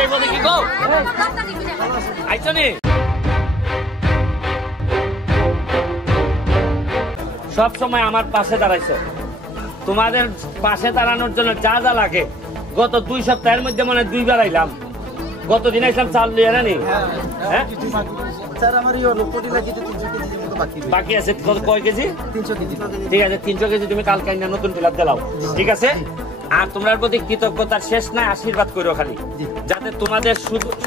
যাইব নাকি গো আইছো নি সব সময় আমার পাশে দাঁড়াইছো তোমাদের পাশে দাঁড়ানোর জন্য যা যা লাগে গত 2 সপ্তাহের মধ্যে মনে 2 বার আইলাম গত দিন আইলাম চাল লিয়ে না নি হ্যাঁ স্যার আমার ইওলো কোটি লাগি 300 কেজি মতো বাকি আছে কয় কেজি 300 কেজি ঠিক আছে 300 কেজি তুমি কালকে আইনা নতুন টিলাপ দিলাও ঠিক আছে আর তোমার প্রতি কৃতজ্ঞতার শেষ নাই আশীর্বাদ করো খালি যাতে তোমাদের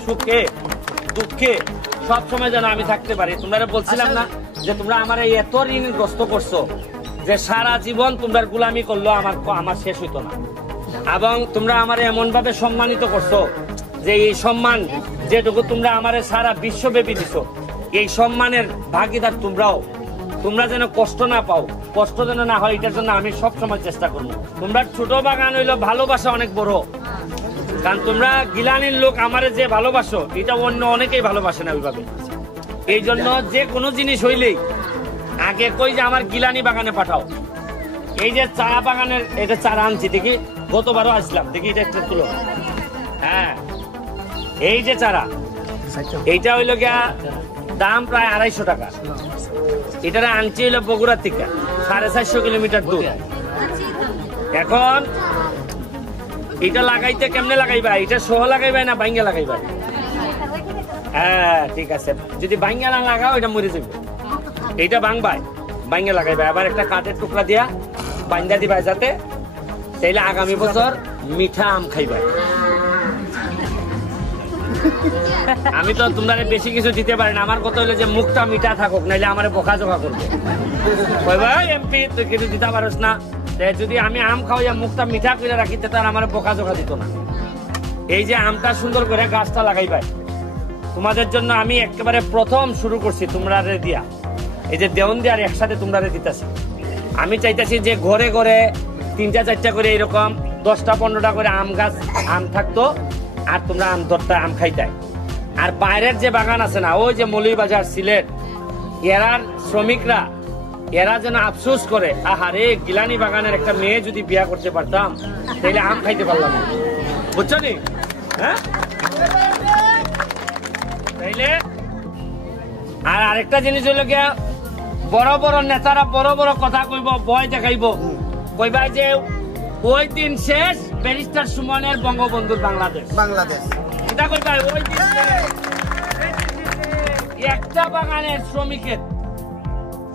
সুখে দুঃখে সব সময় যেন আমি থাকতে পারি তোমরা বলছিলাম না যে তোমরা আমার এই এত ঋণগ্রস্ত করছো যে সারা জীবন তোমরা গোলামি করলো আমার শেষ হইতো না এবং তোমরা আমার এমন ভাবে সম্মানিত করছো যে এই সম্মান যেটুকু তোমরা আমার সারা বিশ্বব্যাপী দিছো এই সম্মানের ভাগিদার তোমরা যেন কষ্ট না পাও কষ্ট যেন না হয় এটার জন্য আমি সব সময় চেষ্টা করবো তোমরা ছোট বাগান হইলো ভালোবাসা অনেক বড় কারণ তোমরা গিলানির লোক আমারে যে ভালোবাসো এটা অন্য অনেকেই ভালোবাসে না ওইভাবে এই জন্য যে কোনো জিনিস হইলেই আগে কই যে আমার গিলানি বাগানে পাঠাও এই যে চা বাগানের এটা চারা আনছি দেখি গতবারও আসলাম দেখি এটা একটা তুলো হ্যাঁ এই যে চারা এইটা হইলো গিয়া দাম প্রায় 250 টাকা এটা আনছি হইলো বগুড়া থেকে 450 কিলোমিটার দূর এখন এটা লাগাইতে কেমনে লাগাইবা এটা সহ লাগাইবা না বাইঙ্গা লাগাইবা হ্যাঁ ঠিক আছে যদি বাইঙ্গা না লাগাও এটা মরে যাবে এইটা বাইঙ্গা লাগাইবা আবার একটা কাঠের টুকরা দিয়া বাইন্দা দিবা যাতে তাইলে আগামী বছর মিঠা আম খাইবা আমি তো তোমরা বেশি কিছু দিতে পারি না আমার কথা হলো যে মুখটা মিঠা থাকুক নাইলে আমার বকাঝকা করবে ভাই এমপি তুই কিছু দিতে পারস না যদি আমি আম খাওয়াইয়া মুখটা মিঠা করে রাখি তার আমার বকাঝকা দিত না এই যে আমটা সুন্দর করে গাছটা লাগাইবাই তোমাদের জন্য আমি একেবারে প্রথম শুরু করছি তোমরা দিয়া এই যে দেওন দিয়ে আর একসাথে তোমরা দিতেছি আমি চাইতেছি যে ঘরে ঘরে 3টা 4টা করে এরকম 10টা 15টা করে আম গাছ আম থাকতো আর তোমরা আম ধরতে আম খাইতে আর বাইরের যে বাগান আছে না ওই যে মৌলভীবাজার সিলেট এরার শ্রমিকরা এরা যেন আফসোস করে আহারে গিলানি বাগানের একটা মেয়ে যদি বিয়া করতে পারতাম তাহলে আম খাইতে পারলাম না বুঝছো নি হ্যাঁ তাইলে আর আরেকটা জিনিস হইলো গিয়া বড় বড় নেতারা বড় বড় কথা কইব ভয় দেখাইব কইবা যে ওই দিন শেষ ব্যারিস্টার সুমনের বঙ্গবন্ধুর বাংলাদেশ এটা কইবা ওই দিন একটা বাগানের শ্রমিকের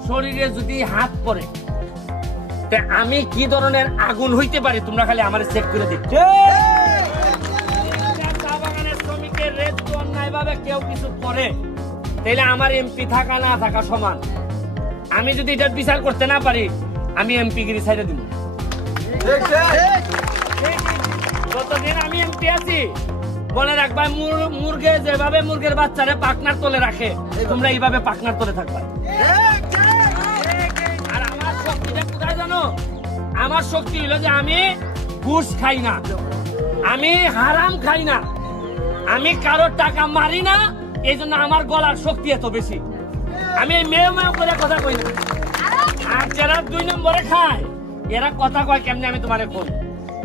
শরীরে যদি হাত পড়ে তে আমি কি ধরনের আগুন হইতে পারি তোমরা খালি আমার চেক করে দিচ্ছ চা বাগানের শ্রমিকের রেট অন্যায় ভাবে কেউ কিছু করে তাহলে আমার এমপি থাকা না থাকা সমান আমি যদি এটা বিচার করতে না পারি আমি এমপি গিরি ছাইড়ে দিব যতদিন আমি এমপি আছি বলে রাখবা মুরগে যেভাবে মুরগের বাচ্চারে পাকনার তলে রাখে তোমরা এইভাবে পাকনার তলে থাকবা আর আমার শক্তিটা কোথায় জানো আমার শক্তি হলো যে আমি ঘুষ খাই না আমি হারাম খাই না আমি কারোর টাকা মারি না এই জন্য আমার গলার শক্তি এত বেশি আমি মেয়ে মেয়ে করে কথা কই না আর যারা 2 নম্বরে খায় এরা কথা কয় কেমনে আমি তোমারে কোন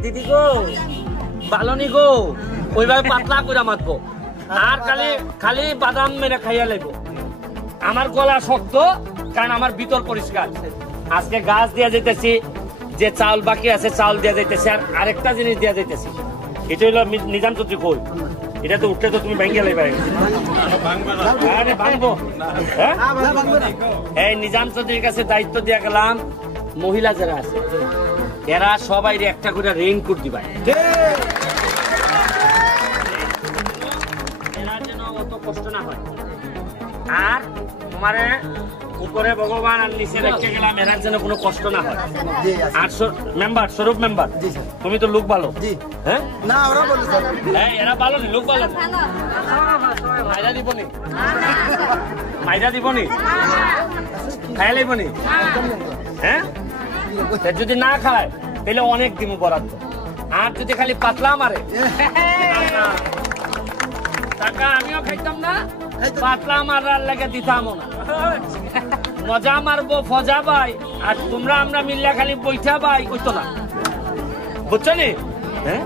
দিদি গো বালনি গো ওইভাবে পাতলা করে মাতবো আর খালি বাদাম মেরে খাইয়া লাগবো আমার গলা শক্ত কারণ আমার ভিতর পরিষ্কার আজকে গাছ দিয়া যাইতেছি যে চাউল বাকি আছে চাউল দিয়া যাইতেছি আর আরেকটা জিনিস দিয়া যাইতেছি এটা হলো নিজাম চৌধুরী কই এটা তো উঠতে তো তুমি ভাঙ্গা লাইবা আরে ভাঙবো এই নিজাম চৌধুরীর কাছে দায়িত্ব দিয়া গেলাম মহিলা যারা আছে এরা সবাই একটা করে রেইনকোট দিবা এরা যেন অত কষ্ট না হয় আর তোমারে উপরে ভগবান আর নিচে রেখে গেলাম এরা যেন কোনো কষ্ট না হয় আর মেম্বার স্বরূপ মেম্বার তুমি তো লোক ভালো হ্যাঁ না ওরা বলে হ্যাঁ এরা ভালো নি লোক ভালো মাইরা দিবনি খাইয়া লাইবনি হ্যাঁ যদি না খায় তাহলে অনেক দিন বরাদ্দ আর যদি খালি পাতলা মারে টাকা আমিও খাইতাম না পাতলা মারার লাগে দিতাম না মজা মারবো ফজা ভাই আর তোমরা আমরা মিল্লা খালি বৈঠা ভাই কইতো না বুঝছো নি হ্যাঁ